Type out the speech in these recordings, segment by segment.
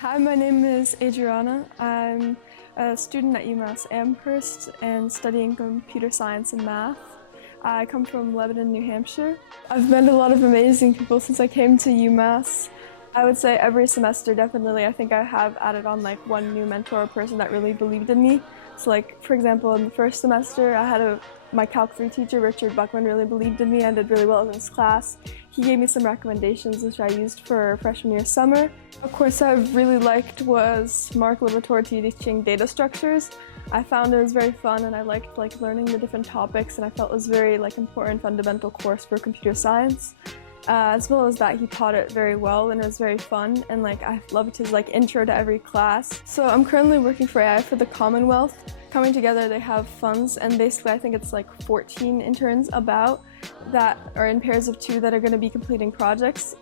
Hi, my name is Adriana. I'm a student at UMass Amherst and studying computer science and math. I come from Lebanon, New Hampshire. I've met a lot of amazing people since I came to UMass. I would say every semester, definitely, I think I have added on like one new mentor or person that really believed in me. So like, for example, in the first semester, I had my Calc 3 teacher, Richard Buckman, really believed in me and did really well in his class. He gave me some recommendations which I used for freshman year summer. A course I really liked was Mark Liberatore teaching data structures. I found it was very fun and I liked learning the different topics, and I felt it was very important fundamental course for computer science. As well as that, he taught it very well and it was very fun, and I loved his intro to every class. So I'm currently working for AI for the Commonwealth. Coming together, they have funds, and basically I think it's 14 interns about that are in pairs of 2 that are going to be completing projects.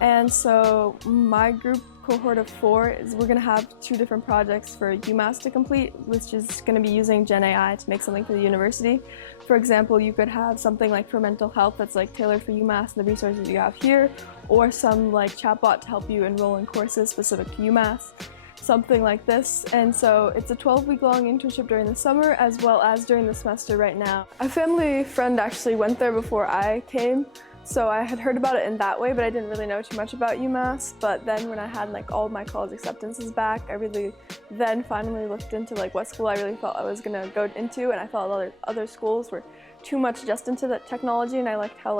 And so my group cohort of 4 is we're going to have 2 different projects for UMass to complete, which is going to be using Gen AI to make something for the university. For example, you could have something for mental health that's tailored for UMass and the resources you have here, or some chatbot to help you enroll in courses specific to UMass, something like this. And so it's a 12-week-long internship during the summer as well as during the semester right now. A family friend actually went there before I came, so I had heard about it in that way, but I didn't really know too much about UMass. But then when I had all of my college acceptances back, I really then finally looked into what school I really felt I was gonna go into, and I felt other schools were too much just into the technology, and I liked how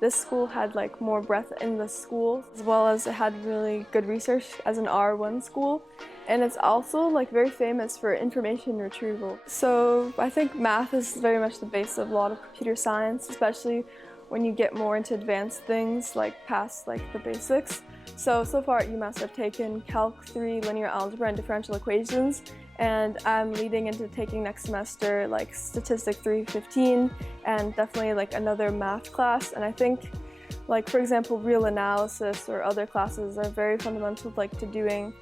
this school had more breadth in the school, as well as it had really good research as an R1 school. And it's also very famous for information retrieval. So I think math is very much the base of a lot of computer science, especially when you get more into advanced things past the basics. So far at UMass I've taken Calc 3, linear algebra, and differential equations, and I'm leading into taking next semester Statistics 315 and definitely another math class. And I think for example, real analysis or other classes are very fundamental to doing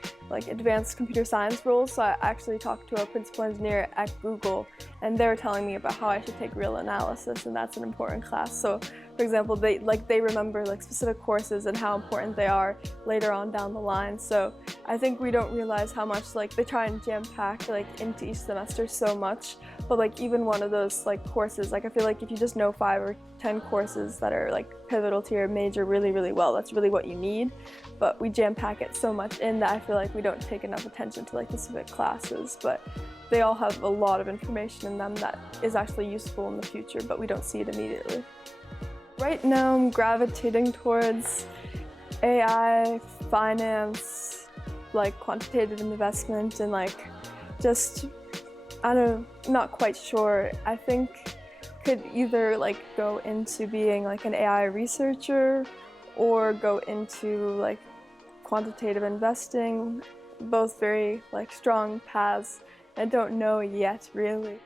advanced computer science roles. So I actually talked to a principal engineer at Google, and they were telling me about how I should take real analysis, and that's an important class. So for example, they remember specific courses and how important they are later on down the line. So I think we don't realize how much they try and jam-pack into each semester so much. But even one of those courses, I feel if you just know 5 or 10 courses that are pivotal to your major really well, that's really what you need. But we jam-pack it so much in that I feel we don't take enough attention to the specific classes. But they all have a lot of information in them that is actually useful in the future, but we don't see it immediately. Right now I'm gravitating towards AI, finance, quantitative investment, and not quite sure. I think could either go into being an AI researcher or go into quantitative investing. Both very strong paths. I don't know yet really.